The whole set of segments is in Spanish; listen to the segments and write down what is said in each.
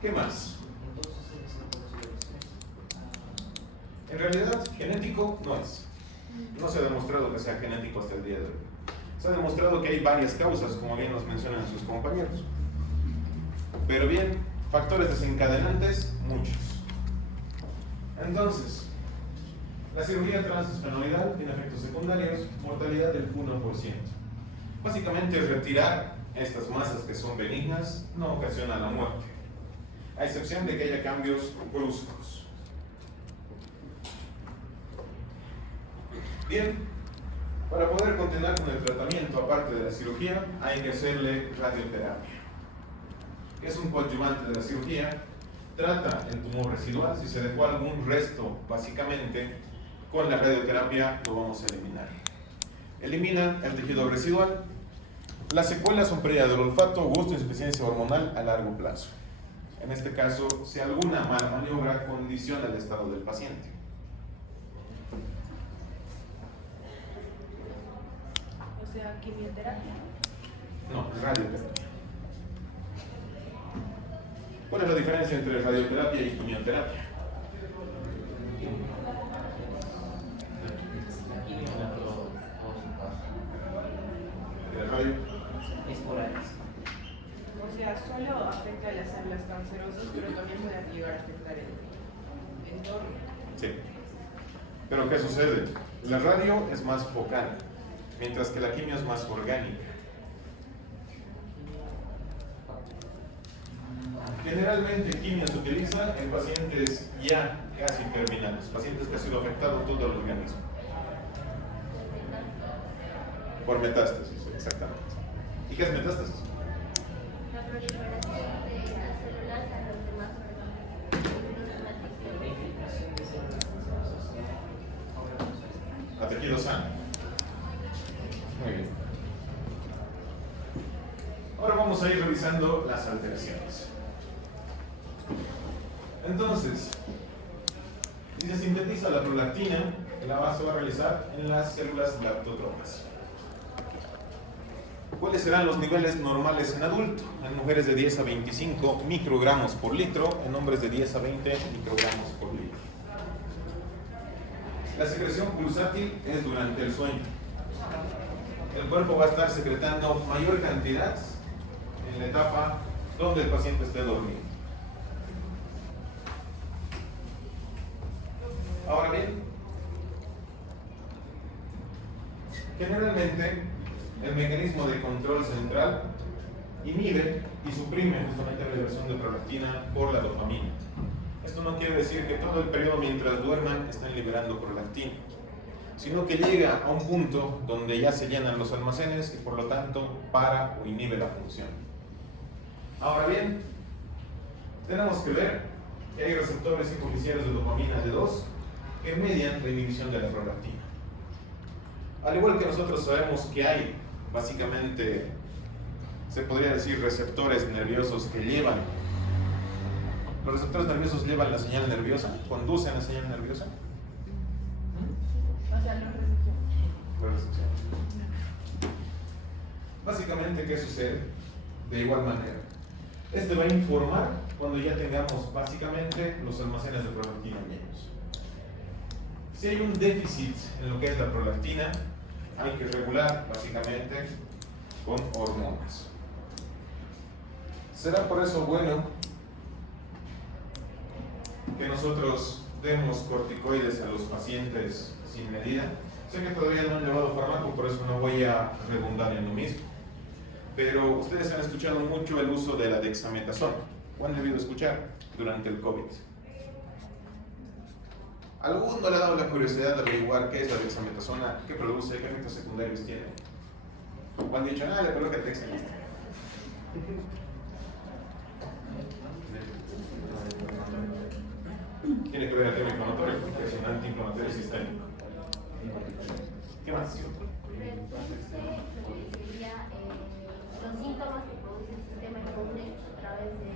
¿Qué más? En realidad, genético no es. No se ha demostrado que sea genético hasta el día de hoy. Se ha demostrado que hay varias causas, como bien nos mencionan sus compañeros. Pero bien, factores desencadenantes, muchos. Entonces, la cirugía transesfenoidal tiene efectos secundarios, mortalidad del 1%. Básicamente, retirar estas masas que son benignas no ocasiona la muerte, a excepción de que haya cambios bruscos. Bien, para poder continuar con el tratamiento, aparte de la cirugía, hay que hacerle radioterapia. Es un coadyuvante de la cirugía, trata el tumor residual. Si se dejó algún resto, básicamente, con la radioterapia lo vamos a eliminar. Elimina el tejido residual. Las secuelas son pérdida del olfato, gusto, insuficiencia hormonal a largo plazo. En este caso, si alguna mala maniobra condiciona el estado del paciente. O sea, quimioterapia. No, radioterapia. ¿Cuál es la diferencia entre radioterapia y quimioterapia? ¿El radio? O sea, solo afecta a las células cancerosas, pero también puede llegar a afectar el entorno. Sí. Pero ¿qué sucede? La radio es más focal, mientras que la quimio es más orgánica. Generalmente quimio se utiliza en pacientes ya casi terminales, pacientes que ha sido afectado todo el organismo. Por metástasis, exactamente. ¿Y qué es metástasis? La proliferación de las células a los demás órganos. A tejido sano. Muy bien. Ahora vamos a ir revisando las alteraciones. Entonces, si se sintetiza la prolactina, la base va a realizar en las células lactotropas. ¿Cuáles serán los niveles normales en adulto? En mujeres de 10 a 25 microgramos por litro, en hombres de 10 a 20 microgramos por litro. La secreción pulsátil es durante el sueño. El cuerpo va a estar secretando mayor cantidad en la etapa donde el paciente esté dormido. Ahora bien, generalmente el mecanismo de control central inhibe y suprime justamente la liberación de prolactina por la dopamina. Esto no quiere decir que todo el periodo mientras duerman están liberando prolactina, sino que llega a un punto donde ya se llenan los almacenes y por lo tanto para o inhibe la función. Ahora bien, tenemos que ver que hay receptores hipoficiales de dopamina D2 que median la inhibición de la prolactina. Al igual que nosotros sabemos que hay, básicamente, se podría decir receptores nerviosos que llevan, los receptores nerviosos llevan la señal nerviosa, conducen la señal nerviosa. O sea, no es recepción. La recepción. Básicamente, ¿qué sucede? De igual manera, este va a informar cuando ya tengamos básicamente los almacenes de prolactina llenos. Si hay un déficit en lo que es la prolactina, hay que regular básicamente con hormonas. ¿Será por eso bueno que nosotros demos corticoides a los pacientes sin medida? Sé que todavía no han llevado fármaco, por eso no voy a redundar en lo mismo. Pero ustedes han escuchado mucho el uso de la dexametasona. ¿O han debido escuchar durante el COVID? ¿Alguno le ha dado la curiosidad de averiguar qué es la dexametasona, qué produce, qué efectos secundarios tiene? ¿O han dicho, le coloca dexa y listo? Tiene que ver el tema inflamatorio, porque es un antiinflamatorio sistémico. ¿Qué más? Entonces, sería los síntomas que produce el sistema inmune a través de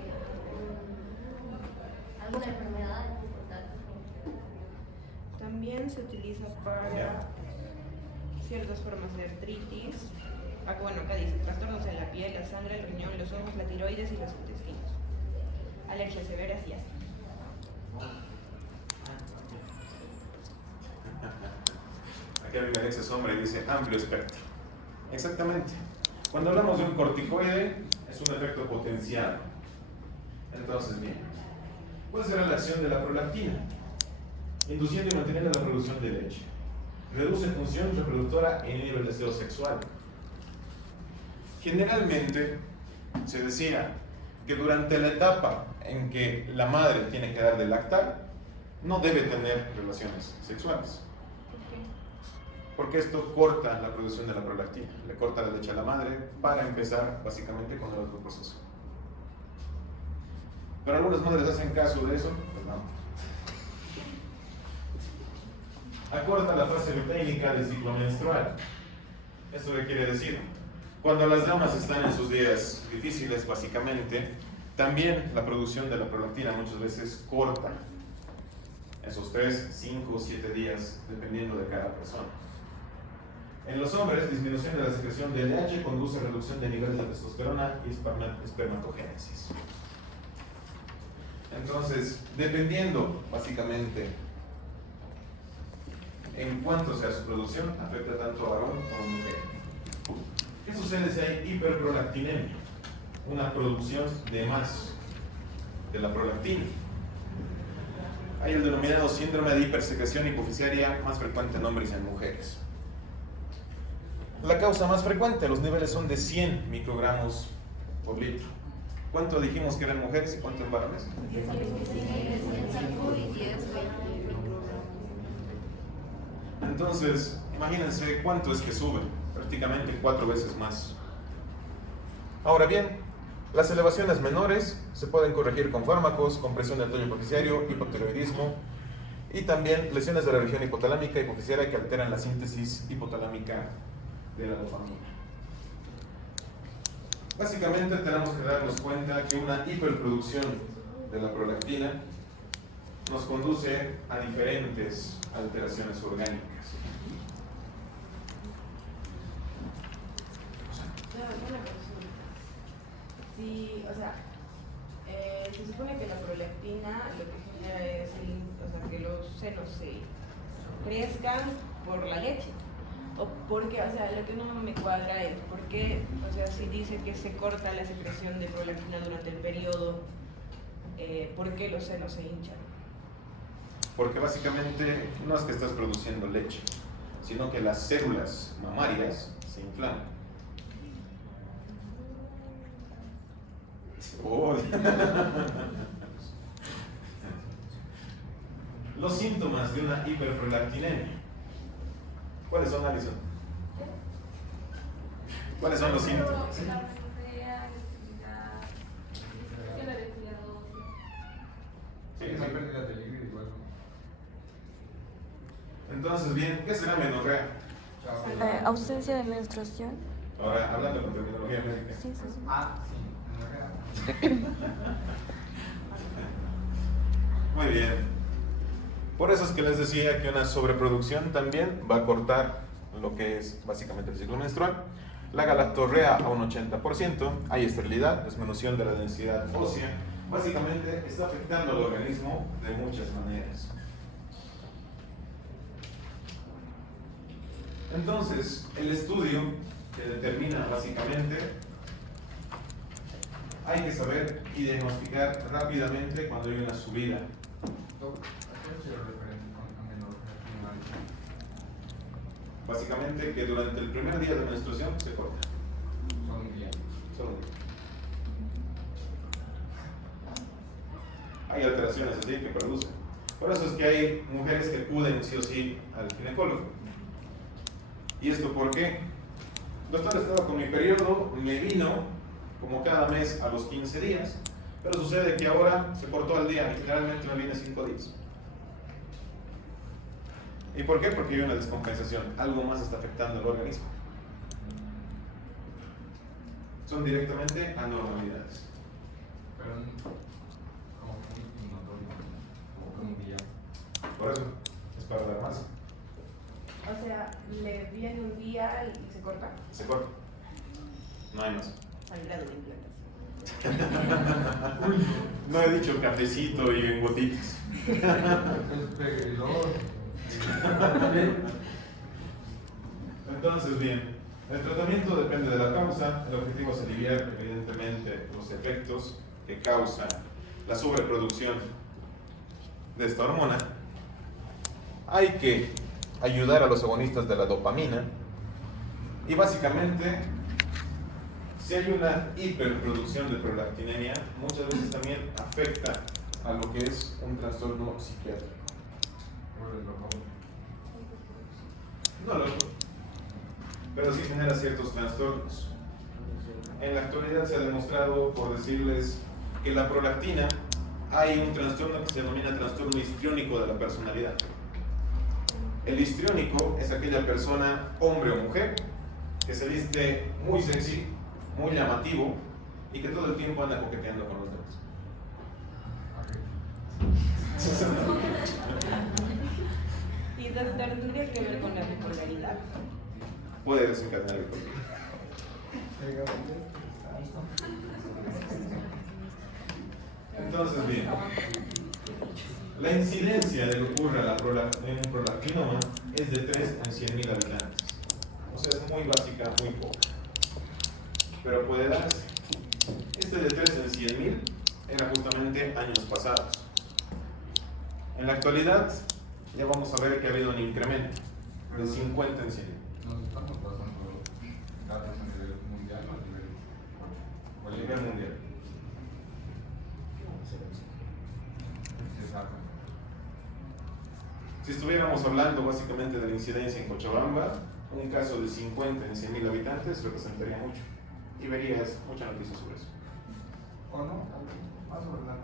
alguna enfermedad importante. También se utiliza para ciertas formas de artritis. Bueno, acá dice trastornos en la piel, la sangre, el riñón, los ojos, la tiroides y los intestinos. alergias severas y así. Aquí arriba ese sombra y dice amplio espectro. Exactamente. Cuando hablamos de un corticoide, es un efecto potencial. Entonces, bien, ¿cuál será la acción de la prolactina? Induciendo y manteniendo la producción de leche. Reduce función reproductora e inhibe el deseo sexual. Generalmente se decía que durante la etapa en que la madre tiene que dar de lactar, no debe tener relaciones sexuales. Porque esto corta la producción de la prolactina, le corta la leche a la madre para empezar básicamente con el otro proceso. Pero algunas madres hacen caso de eso, pues no. Acorta la fase lutéica del ciclo menstrual. ¿Esto qué quiere decir? Cuando las damas están en sus días difíciles, básicamente, también la producción de la prolactina muchas veces corta esos 3, 5, 7 días, dependiendo de cada persona. En los hombres, disminución de la secreción de LH conduce a reducción de niveles de testosterona y espermatogénesis. Entonces, dependiendo básicamente en cuánto sea su producción, afecta tanto a varón como a mujer. ¿Qué sucede si hay hiperprolactinemia? Una producción de más de la prolactina. Hay el denominado síndrome de hipersecreción hipofisiaria, más frecuente en hombres y en mujeres. La causa más frecuente, los niveles son de 100 microgramos por litro. ¿Cuánto dijimos que eran mujeres y cuánto en varones? 10 y 10, 20. Entonces, imagínense cuánto es que sube, prácticamente 4 veces más. Ahora bien, las elevaciones menores se pueden corregir con fármacos, compresión del tallo hipofisiario, hipotiroidismo y también lesiones de la región hipotalámica y hipofisiaria que alteran la síntesis hipotalámica de la dopamina. Básicamente tenemos que darnos cuenta que una hiperproducción de la prolactina nos conduce a diferentes alteraciones orgánicas. Una consulta. Sí, o sea, se supone que la prolactina lo que genera es que los senos se crezcan por la leche. O porque, o sea, lo que no me cuadra es por qué, o sea, si dice que se corta la secreción de prolactina durante el periodo, ¿por qué los senos se hinchan? Porque básicamente no es que estás produciendo leche, sino que las células mamarias se inflaman. Oh. Los síntomas de una hiperprolactinemia. ¿Cuáles son, Alison? ¿Cuáles son los síntomas? Sí, entonces, bien, ¿qué será menorrea? Ausencia de menstruación. Ahora, hablando con terminología médica. Sí, sí, sí. Muy bien. Por eso es que les decía que una sobreproducción también va a cortar lo que es básicamente el ciclo menstrual. La galactorrea a un 80%, hay esterilidad, disminución de la densidad ósea. Básicamente está afectando al organismo de muchas maneras. Entonces, el estudio que determina básicamente, hay que saber y diagnosticar rápidamente cuando hay una subida. Básicamente que durante el primer día de menstruación se corta. Solo un día. Hay alteraciones así que producen. Por eso es que hay mujeres que acuden sí o sí al ginecólogo. ¿Y esto por qué? Doctor, estaba con mi periodo, me vino como cada mes a los 15 días, pero sucede que ahora se cortó al día y generalmente me viene 5 días. ¿Y por qué? Porque hay una descompensación, algo más está afectando al organismo. Son directamente anormalidades. Pero como muy notorio, como que ya. Por eso, es para dar más. O sea, le viene un día y se corta Se corta. No hay más. al grado de implantación. No he dicho cafecito y en gotitas. Es peligroso. Entonces, bien, el tratamiento depende de la causa. El objetivo es aliviar, evidentemente, los efectos que causa la sobreproducción de esta hormona. Hay que ayudar a los agonistas de la dopamina y básicamente, si hay una hiperproducción de prolactinemia, muchas veces también afecta a lo que es un trastorno psiquiátrico. No loco, pero sí genera ciertos trastornos. En la actualidad se ha demostrado, por decirles, que la prolactina, hay un trastorno que se denomina trastorno histriónico de la personalidad. El histriónico es aquella persona, hombre o mujer, que se viste muy sexy, muy llamativo y que todo el tiempo anda coqueteando con los demás. Y doctor, ¿tendría que ver con la bipolaridad? Puede desencadenar el problema. Entonces, bien, la incidencia de lo que ocurre en un prolactinoma es de 3 en 100.000 habitantes. O sea, es muy básica, muy poca. Pero puede darse. Este de 3 en 100.000 era justamente años pasados. En la actualidad, ya vamos a ver que ha habido un incremento de 50 en 100.000. Nos estamos basando datos a nivel mundial o a nivel mundial. Exacto. Si estuviéramos hablando básicamente de la incidencia en Cochabamba, un caso de 50 en 100.000 habitantes representaría mucho. Y verías mucha noticia sobre eso. ¿O no? Más sobre la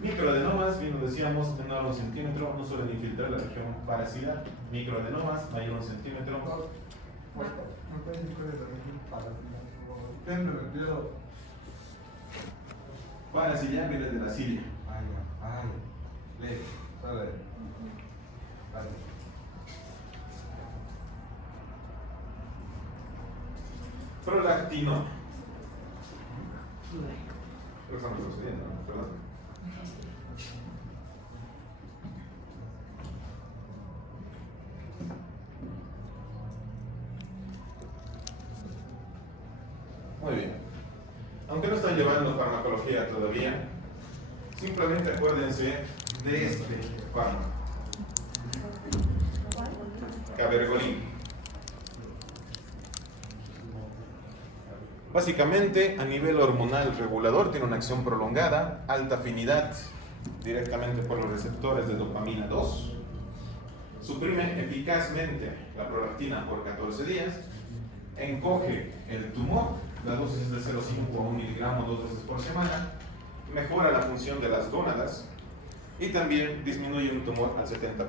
Microadenomas, bien lo decíamos, menor a 1 centímetro, no suelen infiltrar la región parasilar. Microadenomas, mayor a 1 centímetro. ¿Me puedes decir cuál es la región parasilar? Siempre me pierdo. Parasilar viene de la cilia. Ay, lee, sale. Dale. Prolactinoma. Estamos procediendo, ¿no? Perdón. Muy bien. Aunque no están llevando farmacología todavía, simplemente acuérdense de este fármaco. Cabergolin. Básicamente, a nivel hormonal regulador, tiene una acción prolongada, alta afinidad directamente por los receptores de dopamina 2. Suprime eficazmente la prolactina por 14 días. Encoge el tumor, la dosis es de 0,5 a 1 miligramo 2 veces por semana. Mejora la función de las gónadas y también disminuye un tumor al 70%.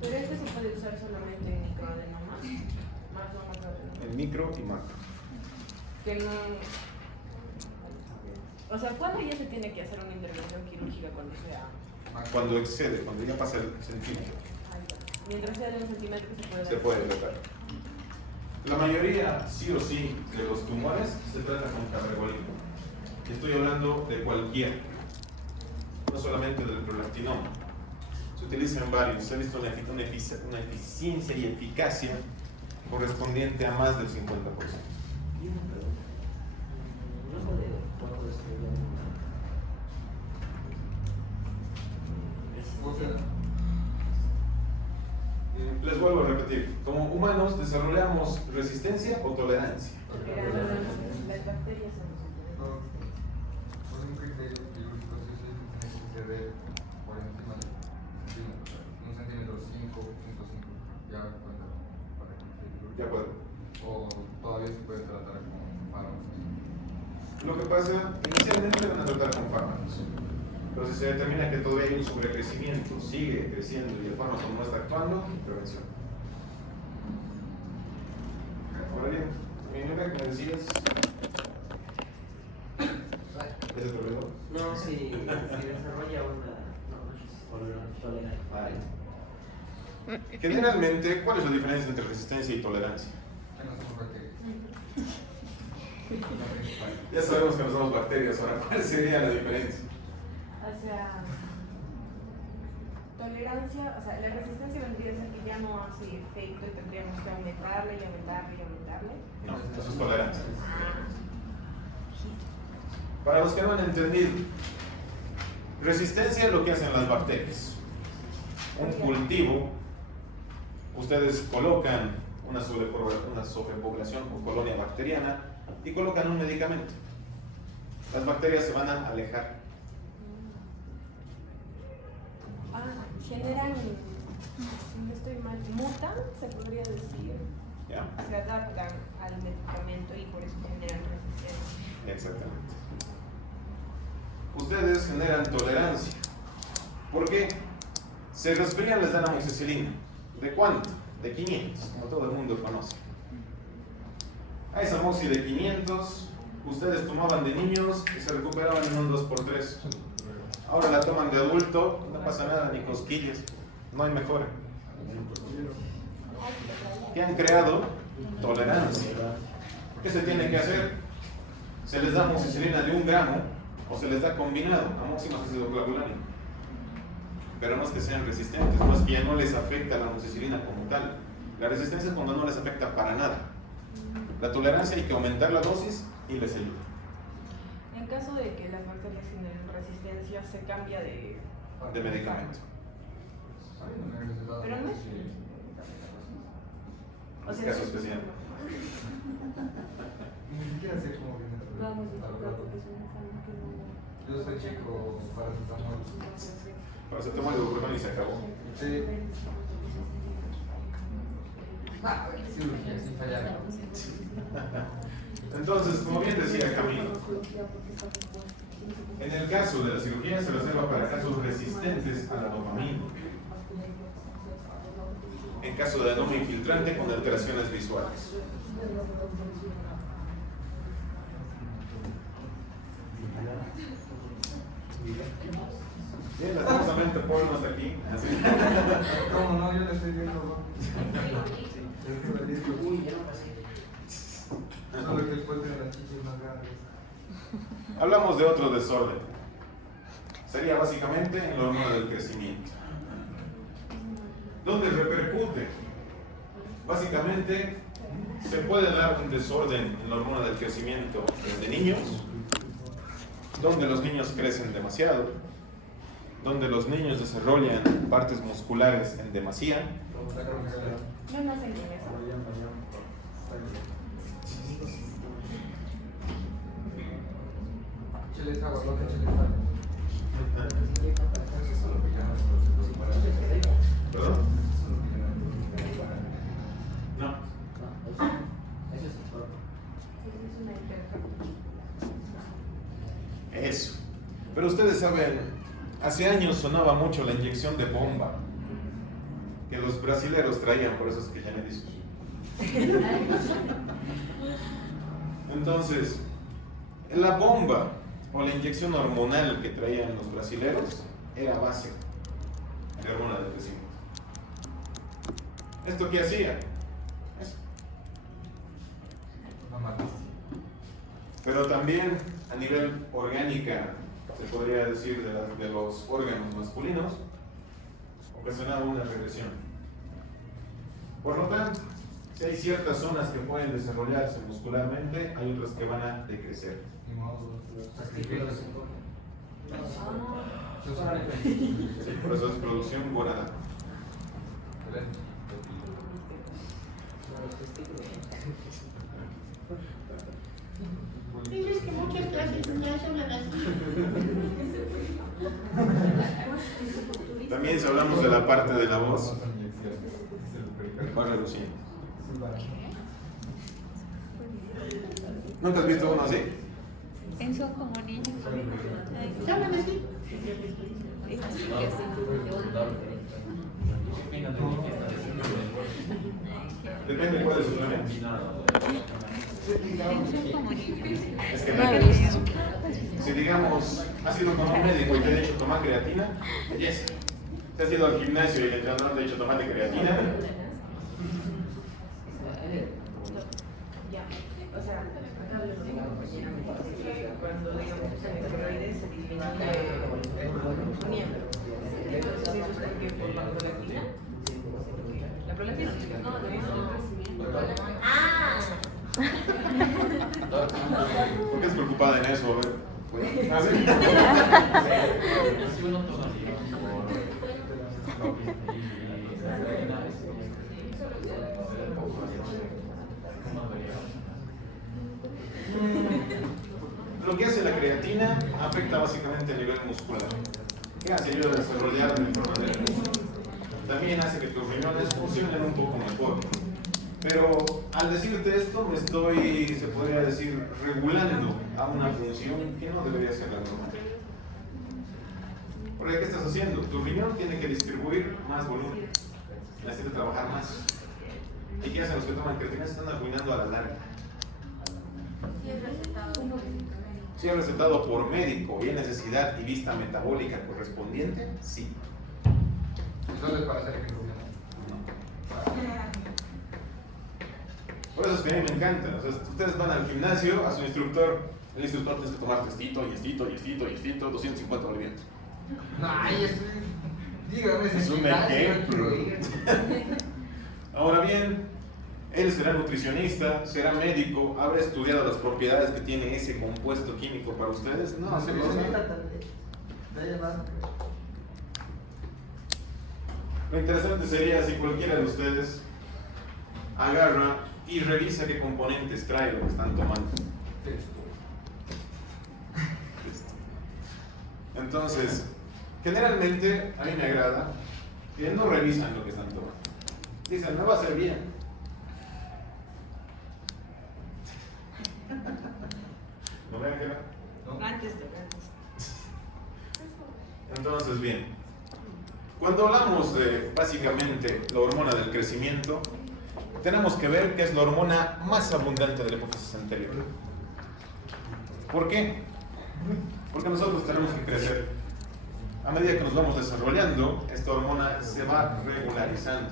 Pero este se puede usar solamente en microadenomas, más no macroadenomas. En micro y macro. Que no. O sea, ¿cuándo ya se tiene que hacer una intervención quirúrgica cuando sea? Cuando excede, cuando ya pasa el centímetro, Mientras sea de 1 centímetro se puede tratar. La mayoría, sí o sí, de los tumores se trata con cabergolin. Estoy hablando de cualquiera, no solamente del prolactinoma. Se utilizan varios. Se ha visto una eficiencia y eficacia correspondiente a más del 50%. Les vuelvo a repetir, como humanos desarrollamos resistencia o tolerancia. Las bacterias son Por un criterio quirúrgico, sí tiene que ceder por encima de 1 centímetro, 5.5, ya cuenta para que Ya puedo. o todavía se puede tratar con fármacos. Lo que pasa, inicialmente van a tratar con fármacos, pero si se determina que todavía hay un sobrecrecimiento, sigue creciendo y el fármaco no está actuando, prevención. Ahora bien, mi nombre que me decías, ¿es el problema? No, si desarrolla una. No. Ahí. Generalmente, ¿cuál es la diferencia entre resistencia y tolerancia? Que no somos bacterias. Ya sabemos que no somos bacterias, ahora, ¿cuál sería la diferencia? O sea, tolerancia, o sea, la resistencia vendría a ser que ya no hace efecto y tendríamos que aumentarle y aumentarle y aumentarle. No, eso es tolerancia. Ah, Para los que no han entendido, resistencia es lo que hacen las bacterias. Un cultivo, ustedes colocan una sobrepoblación o colonia bacteriana y colocan un medicamento. Las bacterias se van a alejar. generan, si no estoy mal, mutan, se podría decir. ¿Ya? Se adaptan al medicamento y por eso generan resistencia. Exactamente. Ustedes generan tolerancia. ¿Por qué? Se resfrían, les dan amoxicilina. ¿De cuánto? De 500, como todo el mundo conoce. A esa amoxi de 500, ustedes tomaban de niños y se recuperaban en un 2x3. Ahora la toman de adulto, no pasa nada, ni cosquillas, no hay mejora. ¿Qué han creado? Tolerancia. ¿Qué se tiene que hacer? Se les da amoxicilina de 1 gramo o se les da combinado, amoxi más ácido clavulano. Pero no es que sean resistentes, no es que ya no les afecta la amoxicilina como tal. La resistencia es cuando no les afecta para nada. La tolerancia hay que aumentar la dosis y les ayuda. En caso de que las bacterias generen resistencia, se cambia de Medicamento. Pero no es. O sea, Caso especial. Ni siquiera sé cómo viene el Vamos a problema. buscar porque es una forma que no. Yo soy chico paracetamol. Paracetamol, ibuprofeno y se acabó. Sí. Cirugía sin fallar. Entonces, como bien decía Camilo, en el caso de la cirugía se reserva para casos resistentes a la dopamina. En caso de adenoma infiltrante con alteraciones visuales. Bien, lastimosamente Paul no está aquí. Así. ¿Cómo no? Yo le estoy viendo. Solo que el puente de las chichis más grandes. Hablamos de otro desorden. Sería básicamente en la hormona del crecimiento. ¿Dónde repercute? Básicamente se puede dar un desorden en la hormona del crecimiento desde niños, donde los niños crecen demasiado, donde los niños desarrollan partes musculares en demasía. no nacen con eso. Cheles agua, no te cheles agua. ¿Perdón? No. Es una intercambio. Eso. Pero ustedes saben, hace años sonaba mucho la inyección de bomba que los brasileros traían, por eso es que ya me dices. Entonces, la bomba o la inyección hormonal que traían los brasileros era base de hormona del crecimiento. ¿Esto qué hacía? Eso. No mates. Pero también a nivel orgánica, se podría decir de los órganos masculinos, ocasionaba una regresión. Por lo tanto, si hay ciertas zonas que pueden desarrollarse muscularmente, hay otras que van a decrecer. Ni modo. Sacrificios. Sí, por eso es producción guarada. Dices que muchas clases ya se hablan así. También si hablamos de la parte de la voz, va reduciendo. ¿Nunca has visto uno así? Eso como niños. ¿Se hablan así? Depende de cuál es su suplemento. Eso como niños. Es que si digamos, has ido con un médico y te ha dicho tomar creatina, belleza. ¿Te has ido al gimnasio y el entrenador te ha dicho tomate creatina? Ya, o sea, acá hablo con una compañera médica, cuando digamos usan esteroides se disminuye poniendo. Entonces eso es porque por la prolactina. La prolactina. Ah, ¿Por qué es preocupada en eso? A ver. Lo que hace la creatina afecta básicamente el nivel muscular. ¿Qué hace? Ayuda a desarrollar el microbioma del músculo. También hace que tus riñones funcionen un poco mejor. Pero al decirte esto me estoy, se podría decir, regulando a una función que no debería ser la normal. Porque ¿qué estás haciendo? Tu riñón tiene que distribuir más volumen. Necesita trabajar más. ¿Y qué hacen los que toman creatina? Se están arruinando a la larga. Si es recetado por médico y hay necesidad y vista metabólica correspondiente, sí. Entonces, para hacer ejecución. Por eso es que a mí me encanta. O sea, ustedes van al gimnasio, a su instructor, el instructor tiene que tomar testito, y estito, 250 bolivianos. No, ahí es. Dígame, Es un ejemplo. Ahora bien, él será nutricionista, será médico, habrá estudiado las propiedades que tiene ese compuesto químico para ustedes. No, se lo sabe. Lo interesante sería si cualquiera de ustedes agarra y revisa qué componentes trae lo que están tomando. Entonces, generalmente a mí me agrada que no revisan lo que están tomando. Dicen, me va a hacer bien. ¿No vean que no? Antes. Entonces, bien. Cuando hablamos de básicamente la hormona del crecimiento, tenemos que ver que es la hormona más abundante de la hipófisis anterior. ¿Por qué? Porque nosotros tenemos que crecer. A medida que nos vamos desarrollando, esta hormona se va regularizando.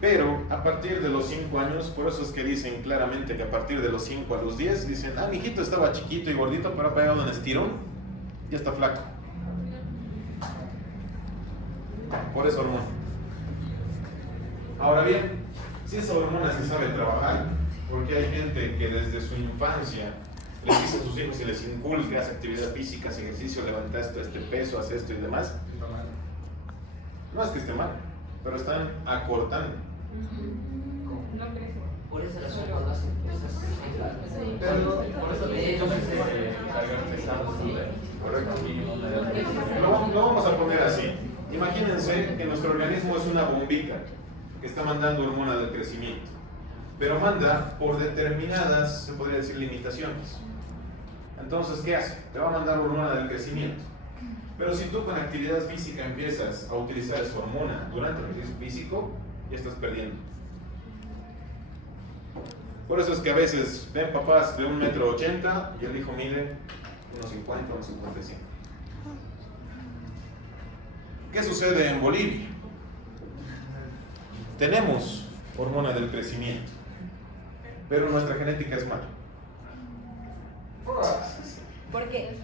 Pero a partir de los 5 años, por eso es que dicen claramente que a partir de los 5 a los 10, dicen, mi hijito estaba chiquito y gordito, pero ha pegado un estirón y ya está flaco. Por esa hormona. Ahora bien, si esa hormona se sabe trabajar, porque hay gente que desde su infancia les dice a sus hijos y les inculca, hace actividad física, hace ejercicio, levanta esto, este peso, hace esto y demás. No es que esté mal, pero están acortando. Por eso las sopas no hacen cosas. Pero, Por eso de hecho Lo vamos a poner así. Imagínense que nuestro organismo es una bombita que está mandando hormona del crecimiento, pero manda por determinadas, se podría decir, limitaciones. Entonces, ¿qué hace? Te va a mandar hormona del crecimiento. Pero si tú con actividad física empiezas a utilizar esa hormona durante el ejercicio físico, ya estás perdiendo. Por eso es que a veces ven papás de 1,80 m y el hijo mide unos 50, unos 55. ¿Qué sucede en Bolivia? Tenemos hormona del crecimiento, pero nuestra genética es mala. ¿Por qué?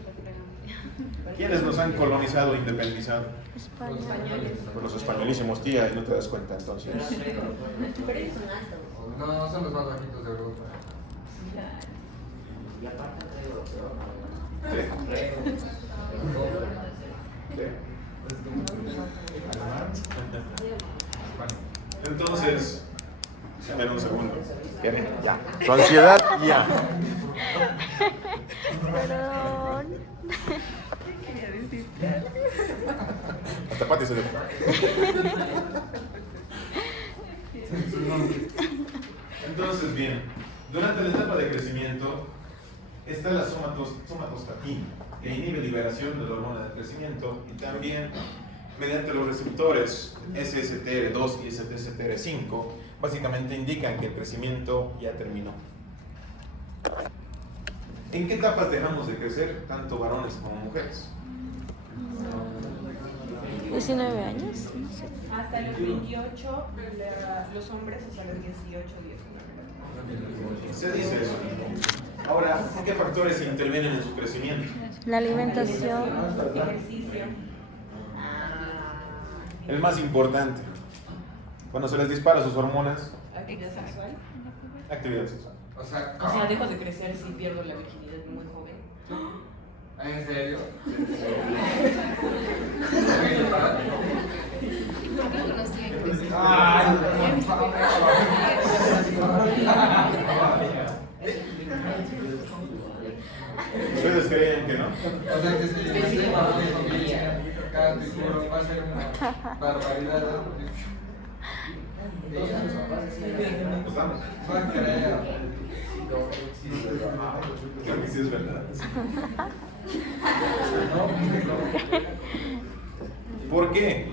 ¿Quiénes nos han colonizado e independizado? Españoles. Pues los españolísimos, tía, y no te das cuenta entonces. Pero ellos son altos. no son los más bajitos de Europa. Y aparte traigo lo peor. Sí. Sí. Entonces, esperen un segundo. ¿Quieren? Ya. Su ansiedad, ya. Perdón. Hasta Pati se dio. Entonces, bien, durante la etapa de crecimiento está la somatostatina, que inhibe liberación de la hormona del crecimiento y también mediante los receptores SSTR2 y SSTR5 básicamente indican que el crecimiento ya terminó. ¿En qué etapas dejamos de crecer tanto varones como mujeres? 19 años. No sé. Hasta los 28, los hombres hasta los 18, 19. Se dice eso. Ahora, ¿qué factores intervienen en su crecimiento? La alimentación. Ejercicio. El más importante, cuando se les dispara sus hormonas, Actividad sexual. actividad sexual. O sea, O sea, dejo de crecer si pierdo la virginidad muy joven. ¿en serio? Ay, por favor. ¿Ustedes creen que no? O sea, que si yo me tengo a mi familia, cada seguro va a ser una barbaridad. Pues vamos. No creo. Creo que sí es verdad. ¿Por qué?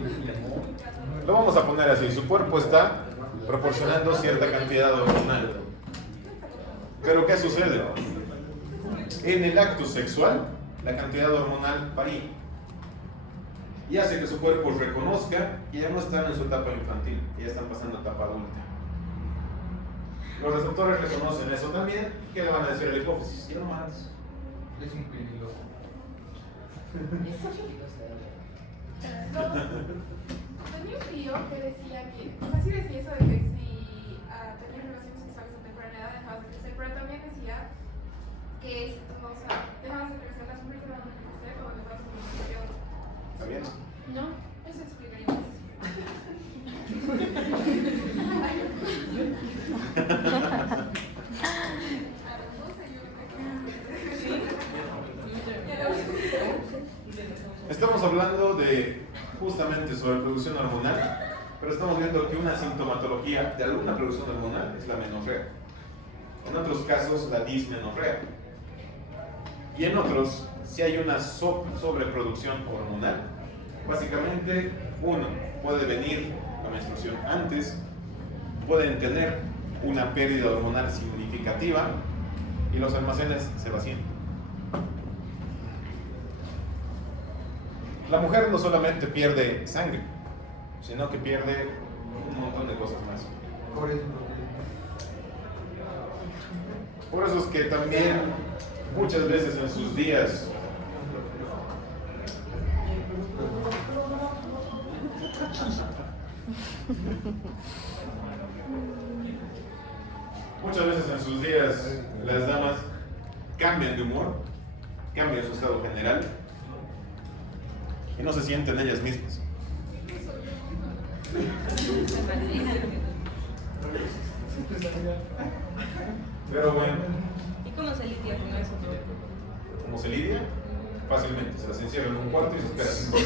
Lo vamos a poner así. Su cuerpo está proporcionando cierta cantidad hormonal. Pero ¿qué sucede? En el acto sexual, la cantidad hormonal varía. Y hace que su cuerpo reconozca que ya no están en su etapa infantil, que ya están pasando a etapa adulta. Los receptores reconocen eso también. ¿Qué le van a decir a la hipófisis? Ya no más. Es un piriloso. Tenía un tío que decía que, o sea, sí decía eso de que si tenías relaciones sexuales a temprana edad dejabas de crecer, pero también decía que o sea, dejabas de crecer, las mujeres dejaban de crecer o dejabas de crecer. ¿Está bien? No, eso explicaría más. Estamos hablando de justamente sobre producción hormonal, pero estamos viendo que una sintomatología de alguna producción hormonal es la menorrea. En otros casos, la dismenorrea. Y en otros, si hay una sobreproducción hormonal, básicamente, uno, puede venir la menstruación antes, pueden tener una pérdida hormonal significativa y los almacenes se vacían. La mujer no solamente pierde sangre, sino que pierde un montón de cosas más. Por eso. Por eso es que también muchas veces en sus días las damas cambian de humor, cambian su estado general y no se sienten ellas mismas. Pero bueno, ¿Y cómo se lidia con eso? ¿cómo se lidia? Fácilmente, se las encierra en un cuarto y se espera 5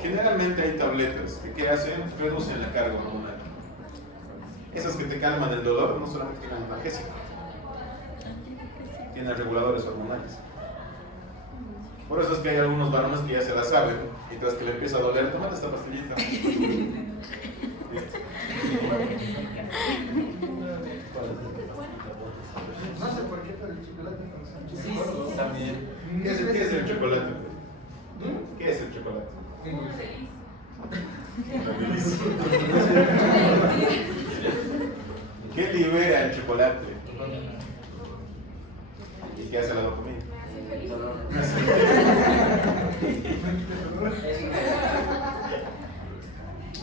Generalmente hay tabletas que ¿qué hacen? Reducen la carga hormonal. Esas que te calman el dolor no solamente tienen analgésico, tienen reguladores hormonales. Por eso es que hay algunos varones que ya se la saben y tras que le empieza a doler, tómate esta pastillita. No sé por qué, pero el chocolate con Sí, sí, también. ¿Qué es el chocolate? ¿Qué es el chocolate? ¿Qué libera el chocolate? ¿Y qué hace la dopamina?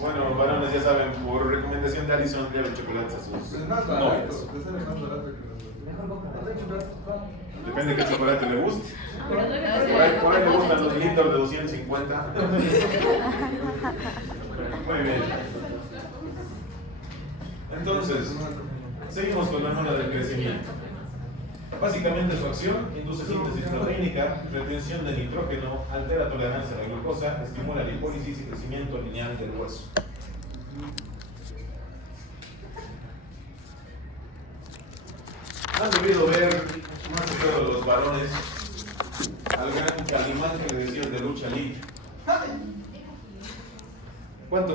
Bueno, varones ya saben, por recomendación de Alison, lleven chocolates a sus Es más barato, novias. te sale más barato que los Depende de qué chocolate le guste. Por ahí le gustan los Lindor de 250. Muy bien. Entonces, seguimos con la hormona del crecimiento. Básicamente su acción induce síntesis proteinica, retención de nitrógeno, altera tolerancia a la glucosa, estimula la lipólisis y crecimiento lineal del hueso. Han debido ver, más que todo los varones, al gran Calimán que le decían de lucha libre. ¿Cuánto